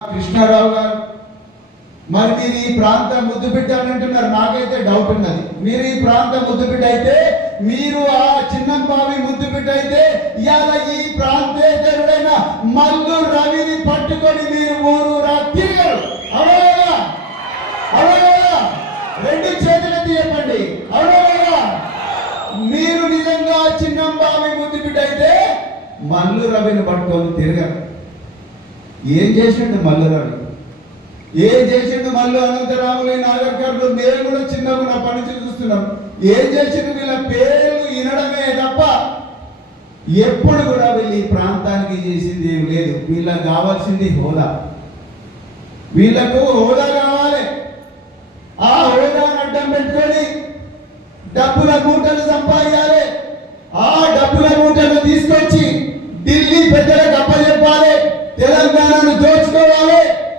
కృష్ణారావు గారు. మరి మీరు ఈ ప్రాంతం ముద్దుబిడ్డ అని అంటున్నారు. నాకైతే డౌట్ ఉన్నది. మీరు ఈ ప్రాంతం ముద్దుబిడ్డ అయితే మీరు ఆ చిన్నంబావి ముద్దుబిడ్డ అయితే ఇవాళ ఈ ప్రాంతేతరుడైన మల్లు రవిని పట్టుకొని మీరు ఊరు రా తిరిగారు. అవునా అవునా రెండు చేతులు చెప్పండి అవునా మీరు నిజంగా చిన్నంబావి ముద్దుబిడ్డ అయితే మల్లు రవిని పట్టుకొని తిరగరు. ఏం చేసిండు మల్లు ఏం చేసిండు మల్లు అనంతరాములు? నాగర్కర్లు మేము కూడా చిన్నగా నా పని చూస్తున్నాం. ఏం చేసిండు వీళ్ళ పేర్లు వినడమే తప్ప ఎప్పుడు కూడా వీళ్ళు ఈ ప్రాంతానికి చేసింది ఏం లేదు. వీళ్ళకి కావాల్సింది హోదా. వీళ్ళకు హోదా కావాలి. ఆ హోదాను అడ్డం పెట్టుకొని డబ్బుల మూటలు సంపాదించాలి.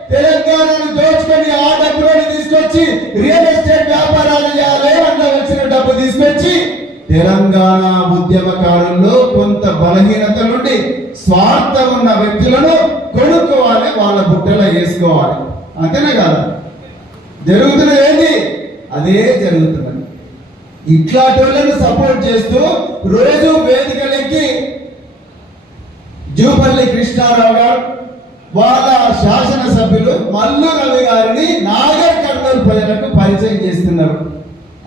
తెలంగాణను దోచుకొని ఆ డబ్బులను తీసుకొచ్చి రియల్ ఎస్టేట్ వ్యాపారాలు చేయాలి అన్న వచ్చిన డబ్బు తీసుకొచ్చి తెలంగాణ ఉద్యమకాలంలో కొంత బలహీనత నుండి స్వార్థం ఉన్న వ్యక్తులను కొనుక్కోవాలి వాళ్ళ బుట్టలో వేసుకోవాలి. అంతేనే కాదు? జరుగుతున్నది ఏంటి అదే జరుగుతున్నది. ఇట్లాంటి వాళ్ళని సపోర్ట్ చేస్తూ రోజు వేదికలకి జూపల్లి కృష్ణారావు గారు వాళ్ళ శాసనసభ్యులు మల్లు రవి గారిని నాగర్ కర్నూలు ప్రజలకు పరిచయం చేస్తున్నారు.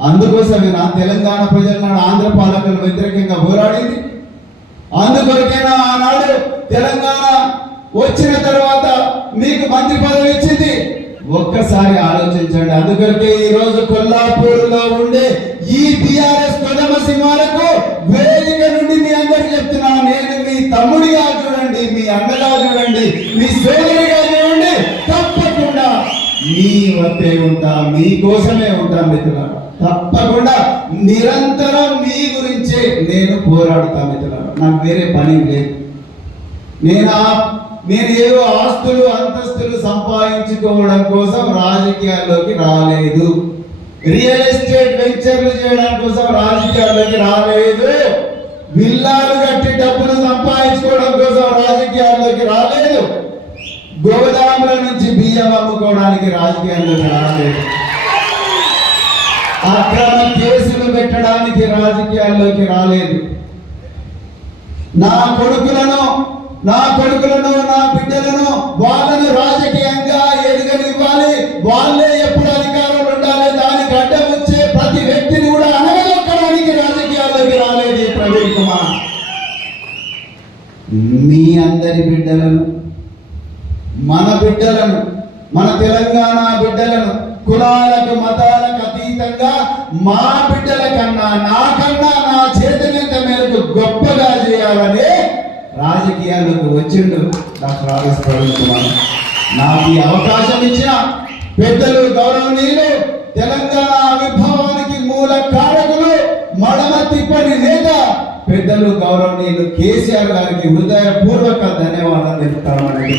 అందుకోసమే నా తెలంగాణ ప్రజలను ఆంధ్ర పాలకులు వ్యతిరేకంగా పోరాడింది. అందుకొరకైనా ఆనాడు తెలంగాణ వచ్చిన తర్వాత మీకు మంత్రి పదవి ఇచ్చింది? ఒక్కసారి ఆలోచించండి. అందుకొరకే ఈ రోజు కొల్లాపూర్లో ఉండే ఈ టిఆర్ఎస్ కొదమ సింహాలకు వేదిక నుండి మీ అందరికి చెప్తున్నా నేను మీ తమ్ముడిగా చూడండి మీ అన్నగా చూడండి మీ సోదరు మీ వద్దే ఉంటా మీకోసమే ఉంటా మిత్రులారా. తప్పకుండా నిరంతరం మీ గురించే నేను పోరాడుతా మిత్రులారా. నాకు వేరే పని లేదు. నేను ఆ- నేను ఏదో ఆస్తులు అంతస్తులు సంపాదించుకోవడం కోసం రాజకీయాల్లోకి రాలేదు. రియల్ ఎస్టేట్ వెంచర్లు చేయడం కోసం రాజకీయాల్లోకి రాలేదు. విల్లాలు కట్టి డబ్బులు సంపాదించుకోవడం కోసం రాజకీయాల్లోకి రాలేదు గోదాముల నుంచి బియ్యం రాజకీయాల్లో రాలేదు అక్రమ కేసులు పెట్టడానికి రాజకీయాల్లోకి రాలేదు. నా కొడుకులను నా కొడుకులను నా బిడ్డలను వాళ్ళను రాజకీయంగా ఎదుగనివ్వాలి. వాళ్ళే ఎప్పుడు అధికారంలో ఉండాలి? దానికి అడ్డం వచ్చే ప్రతి వ్యక్తిని కూడా అనగలొక్కడానికి రాజకీయాల్లోకి రాలేదు ప్రవీణ్ కుమార్. మీ అందరి బిడ్డలను మన బిడ్డలను మన తెలంగాణ బిడ్డలను కులాలకు మతాలకు అతీతంగా మా బిడ్డల కన్నా నాకన్నా నా చేతనంత మేరకు గొప్పగా చేయాలని రాజకీయాలకు వచ్చిండు డాక్టర్ ఆర్ఎస్ ప్రవీణ్ కుమార్. నాకు ఈ అవకాశం ఇచ్చిన పెద్దలు గౌరవనీయులు తెలంగాణ విభవానికి మూల కారకులు మడమ తిప్పని నేత పెద్దలు గౌరవనీయులు కేసీఆర్ గారికి హృదయపూర్వక ధన్యవాదాలు తెలుపుతామని